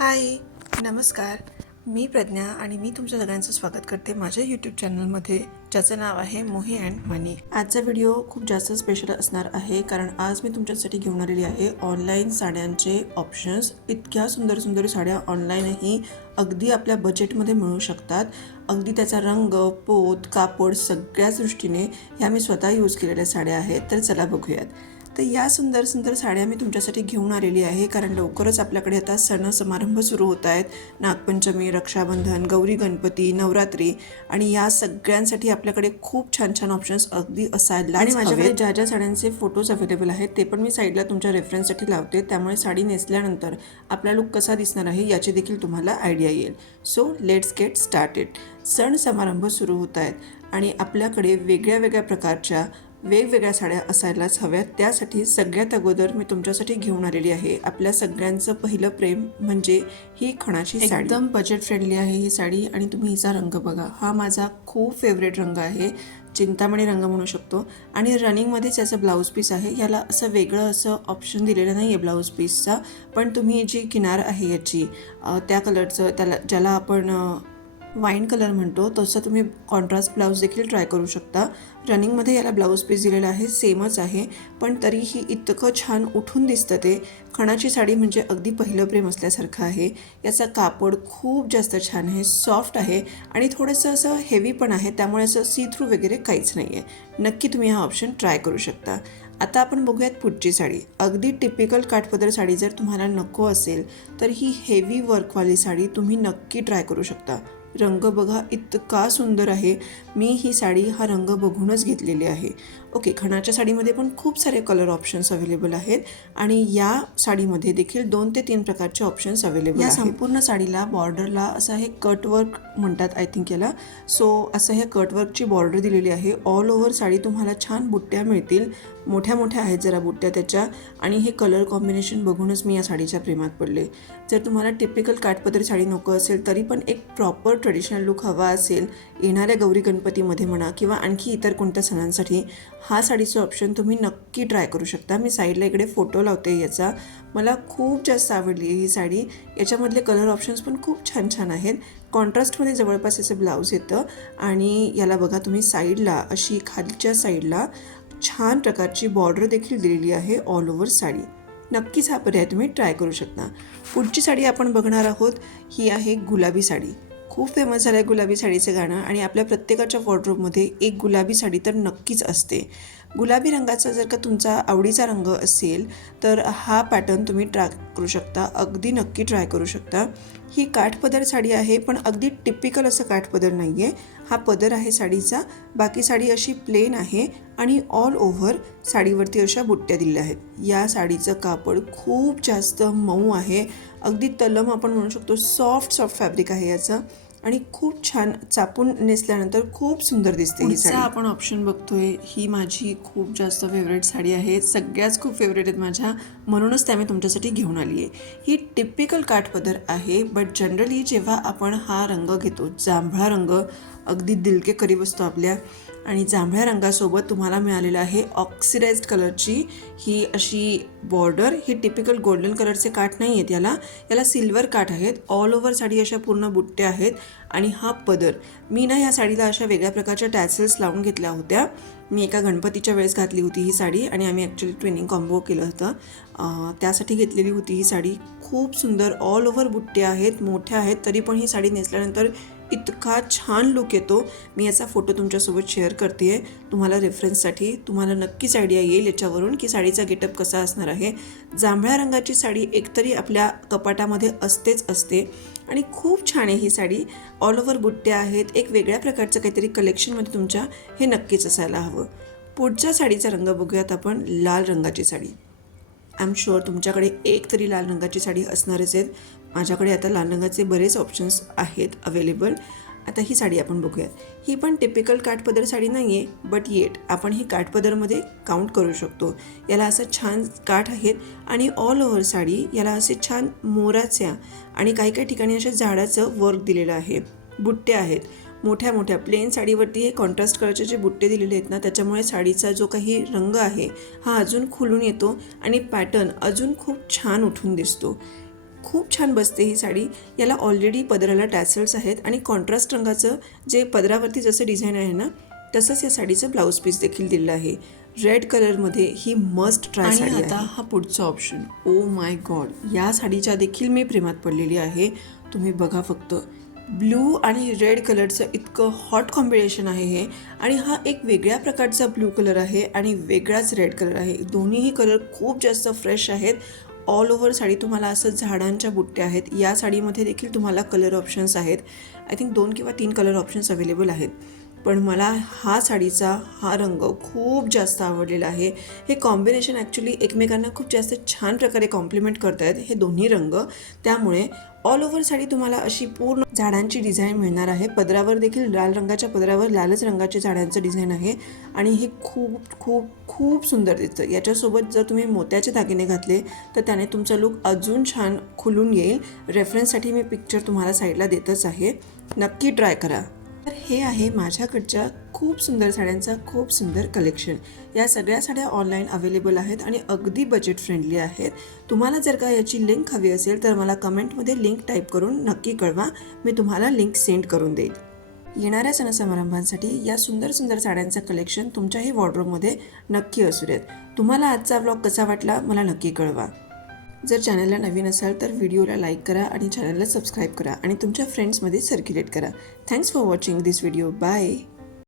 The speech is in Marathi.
हाय, नमस्कार. मी प्रज्ञा आणि मी तुमच्या सगळ्यांचं स्वागत करते माझ्या यूट्यूब चॅनलमध्ये, ज्याचं नाव आहे मोही अँड मनी. आजचा व्हिडिओ खूप जास्त स्पेशल असणार आहे, कारण आज मी तुमच्यासाठी घेऊन आलेली आहे ऑनलाईन साड्यांचे ऑप्शन्स. इतक्या सुंदर सुंदर साड्या ऑनलाईनही अगदी आपल्या बजेटमध्ये मिळू शकतात. अगदी त्याचा रंग, पोत, कापड सगळ्याच दृष्टीने ह्या मी स्वतः यूज केलेल्या साड्या आहेत. तर चला बघूयात. तर या सुंदर सुंदर साड्या मी तुमच्यासाठी घेऊन आलेली आहे, कारण लवकरच आपल्याकडे आता सण समारंभ सुरू होत आहेत. नागपंचमी, रक्षाबंधन, गौरी गणपती, नवरात्री आणि या सगळ्यांसाठी आपल्याकडे खूप छान छान ऑप्शन्स अगदी असायला. आणि माझ्याकडे ज्या ज्या साड्यांचे फोटोज अवेलेबल आहेत ते पण मी साईडला तुमच्या रेफरन्ससाठी लावते, त्यामुळे साडी नेसल्यानंतर आपला लुक कसा दिसणार आहे याची देखील तुम्हाला आयडिया येईल. So let's get started. सण समारंभ सुरू होत आहेत आणि आपल्याकडे वेगळ्या वेगळ्या प्रकारच्या वेगवेगळ्या साड्या असायलाच हव्यात. त्यासाठी सगळ्यात अगोदर मी तुमच्यासाठी घेऊन आलेली आहे आपल्या सगळ्यांचं पहिलं प्रेम म्हणजे ही खणाची साडी. एकदम बजेट फ्रेंडली आहे ही साडी आणि तुम्ही हिचा रंग बघा. हा माझा खूप फेवरेट रंग आहे, चिंतामणी रंग म्हणू शकतो. आणि रनिंगमध्येच याचं ब्लाऊज पीस आहे. याला असं वेगळं असं ऑप्शन दिलेलं नाही आहे ब्लाऊज पीसचा, पण तुम्ही जी किनार आहे याची त्या कलरचं, ज्याला आपण वाईन कलर म्हणतो, तसं तुम्ही कॉन्ट्रास्ट ब्लाऊज देखील ट्राय करू शकता. रनिंगमध्ये याला ब्लाऊज पीस दिलेला आहे, सेमच आहे, पण तरीही इतकं छान उठून दिसतं ते. खणाची साडी म्हणजे अगदी पहिलं प्रेम असल्यासारखं आहे. याचा कापड खूप जास्त छान आहे, सॉफ्ट आहे आणि थोडंसं असं हेवी पण आहे, त्यामुळे असं सी थ्रू वगैरे काहीच नाही आहे. नक्की तुम्ही हा ऑप्शन ट्राय करू शकता. आता आपण बघूयात पुढची साडी. अगदी टिपिकल काठपदर साडी जर तुम्हाला नको असेल तर ही हेवी वर्कवाली साडी तुम्ही नक्की ट्राय करू शकता. रंग बघा इतका सुंदर आहे. मी ही साडी हा रंग बघूनच घेतलेली आहे. ओके, खणाच्या साडीमध्ये पण खूप सारे कलर ऑप्शन्स अवेलेबल आहेत आणि या साडीमध्ये देखील 2 ते 3 प्रकारचे ऑप्शन्स अवेलेबल आहेत. या संपूर्ण साडीला बॉर्डरला असं हे कटवर्क म्हणतात आय थिंक याला. सो असं हे कटवर्कची बॉर्डर दिलेली आहे. ऑल ओव्हर साडी तुम्हाला छान बुट्ट्या मिळतील, मोठ्या मोठ्या आहेत जरा बुट्ट्या त्याच्या. आणि हे कलर कॉम्बिनेशन बघूनच मी या साडीच्या प्रेमात पडले. जर तुम्हाला टिपिकल काठपदरी साडी नको असेल तरी पण एक प्रॉपर ट्रेडिशनल लुक हवा असेल येणाऱ्या गौरी गणपतीमध्ये म्हणा किंवा आणखी इतर कोणत्या सणांसाठी, हा साडीचं ऑप्शन तुम्ही नक्की ट्राय करू शकता. मी साईडला इकडे फोटो लावते याचा. मला खूप जास्त आवडली ही साडी. याच्यामधले कलर ऑप्शन्स पण खूप छान छान आहेत. कॉन्ट्रास्टमध्ये जवळपास याचं ब्लाऊज येतं आणि याला बघा तुम्ही साईडला अशी खालच्या साईडला छान प्रकारची बॉर्डर देखील दिलेली आहे ऑल ओव्हर साडी. नक्कीच हा पर्याय तुम्ही ट्राय करू शकता. पुढची साडी आपण बघणार आहोत ही आहे गुलाबी साडी. खूप फेमस झालं आहे गुलाबी साडीचं गाणं आणि आपल्या प्रत्येकाच्या वॉर्डरोबमध्ये एक गुलाबी साडी तर नक्कीच असते. गुलाबी रंगाचा जर का तुमचा आवडीचा रंग असेल तर हा पॅटर्न तुम्ही ट्राय करू शकता, अगदी नक्की ट्राय करू शकता. ही काठपदर साडी आहे, पण अगदी टिपिकल असं काठपदर नाही आहे. हा पदर आहे साडीचा. बाकी साडी अशी प्लेन आहे आणि ऑल ओव्हर साडीवरती अशा बुट्ट्या दिलेल्या आहेत. या साडीचं कापड खूप जास्त मऊ आहे, अगदी तलम आपण म्हणू शकतो. सॉफ्ट फॅब्रिक आहे याचं आणि खूप छान चापून नेसल्यानंतर खूप सुंदर दिसते ही साडी. आपण ऑप्शन बघतोय, ही माझी खूप जास्त फेवरेट साडी आहे. सगळ्याच खूप फेवरेट आहेत माझ्या, म्हणूनच त्या मी तुमच्यासाठी घेऊन आली आहे. ही टिपिकल काठपदर आहे, बट जनरली जेव्हा आपण हा रंग घेतो, जांभळा रंग अगदी दिलके करी बसतो आपल्या, आणि जांभळ्या रंगासोबत तुम्हाला मिळालेलं आहे ऑक्सिडाइज्ड कलरची ही अशी बॉर्डर. ही टिपिकल गोल्डन कलरचे काठ नाही आहेत, याला सिल्वर काठ आहेत. ऑल ओव्हर साडी अशा पूर्ण बुट्ट्या आहेत आणि हा पदर. मी ना ह्या साडीला अशा वेगळ्या प्रकारच्या टॅसल्स लावून घेतल्या होत्या. मी एका गणपतीच्या वेळेस घातली होती ही साडी आणि आम्ही ॲक्च्युली ट्विनिंग कॉम्बो केलं होतं, त्यासाठी घेतलेली होती ही साडी. खूप सुंदर ऑल ओव्हर बुट्ट्या आहेत, मोठ्या आहेत, तरी पण ही साडी नेसल्यानंतर इतका छान लुक येतो. मी याचा फोटो तुमच्यासोबत शेअर करते आहे तुम्हाला रेफरन्ससाठी. तुम्हाला नक्कीच आयडिया येईल याच्यावरून की साडीचा गेटअप कसा असणार आहे. जांभळ्या रंगाची साडी एकतरी आपल्या कपाटामध्ये असतेच असते आणि खूप छान आहे ही साडी. ऑल ओव्हर बुट्ट्या आहेत. एक वेगळ्या प्रकारचं काहीतरी कलेक्शनमध्ये तुमच्या हे नक्कीच असायला हवं. पुढच्या साडीचा रंग बघूयात आपण. लाल रंगाची साडी. आय एम शुअर तुमच्याकडे एक तरी लाल रंगाची साडी असणारच आहेत. माझ्याकडे आता लाल रंगाचे बरेच ऑप्शन्स आहेत अवेलेबल. आता ही साडी आपण बघूयात. ही पण टिपिकल काठपदर साडी नाही आहे, बट येट आपण ही काठपदरमध्ये काउंट करू शकतो. याला असं छान काठ आहेत आणि ऑल ओव्हर साडी याला असे छान मोराच्या आणि काही काही ठिकाणी अशा झाडाचं वर्क दिलेलं आहे. बुट्ट्या आहेत मोठ्या मोठ्या. प्लेन साडीवरती हे कॉन्ट्रास्ट कलरचे जे बुट्टे दिलेले आहेत ना, त्याच्यामुळे साडीचा जो काही रंग आहे हा अजून खुलून येतो आणि पॅटर्न अजून खूप छान उठून दिसतो. खूप छान बसते ही साडी. याला ऑलरेडी पदराला टॅसल्स आहेत आणि कॉन्ट्रास्ट रंगाचं जे पदरावरती जसं डिझाईन आहे ना तसंच या साडीचं ब्लाऊज पीस देखील दिलेलं आहे. रेड कलरमध्ये ही मस्ट ट्राय साडी आहे. आता हा पुढचा ऑप्शन, ओ माय गॉड, या साडीच्या देखील मी प्रेमात पडलेली आहे. तुम्ही बघा फक्त, ब्लू आणि रेड कलरचं इतकं हॉट कॉम्बिनेशन आहे हे. आणि हा एक वेगळ्या प्रकारचा ब्लू कलर आहे आणि वेगळाच रेड कलर आहे. दोन्हीही कलर खूप जास्त फ्रेश आहेत. ऑल ओव्हर साडी तुम्हाला असं झाडांच्या बुट्ट्या आहेत. या साडीमध्ये देखील तुम्हाला कलर ऑप्शन्स आहेत. आय थिंक 2 किंवा 3 कलर ऑप्शन्स अवेलेबल आहेत. पण मला हा साडीचा हा रंग खूप जास्त आवडलेला आहे. हे कॉम्बिनेशन ॲक्च्युली एकमेकांना खूप जास्त छान प्रकारे कॉम्प्लिमेंट करत आहेत हे दोन्ही रंग. त्यामुळे ऑल ओव्हर साडी तुम्हाला अशी पूर्ण झाडांची डिझाईन मिळणार आहे. पदरावर देखील लाल रंगाच्या पदरावर लालच रंगाचे झाडांचं डिझाईन आहे आणि हे खूप खूप खूप सुंदर दिसतं. याच्यासोबत जर तुम्ही मोत्याचे दागिने घातले तर त्याने तुमचा लुक अजून छान खुलून येईल. रेफरन्ससाठी मी पिक्चर तुम्हाला साईडला देतच आहे, नक्की ट्राय करा. तर हे आहे माझ्याकडच्या खूप सुंदर साड्यांचा खूप सुंदर कलेक्शन. या सगळ्या साड्या ऑनलाईन अवेलेबल आहेत आणि अगदी बजेट फ्रेंडली आहेत. तुम्हाला जर का याची लिंक हवी असेल तर मला कमेंटमध्ये लिंक टाईप करून नक्की कळवा, मी तुम्हाला लिंक सेंड करून देईल. येणाऱ्या सणसमारंभांसाठी या सुंदर सुंदर साड्यांचं कलेक्शन तुमच्याही वॉर्डरोबमध्ये नक्की असू देत. तुम्हाला आजचा व्लॉग कसा वाटला मला नक्की कळवा. जर चॅनलला नवीन असाल तर व्हिडिओला लाईक करा आणि चॅनलला सबस्क्राईब करा आणि तुमच्या फ्रेंड्समध्ये सर्क्युलेट करा. Thanks for watching this video. Bye.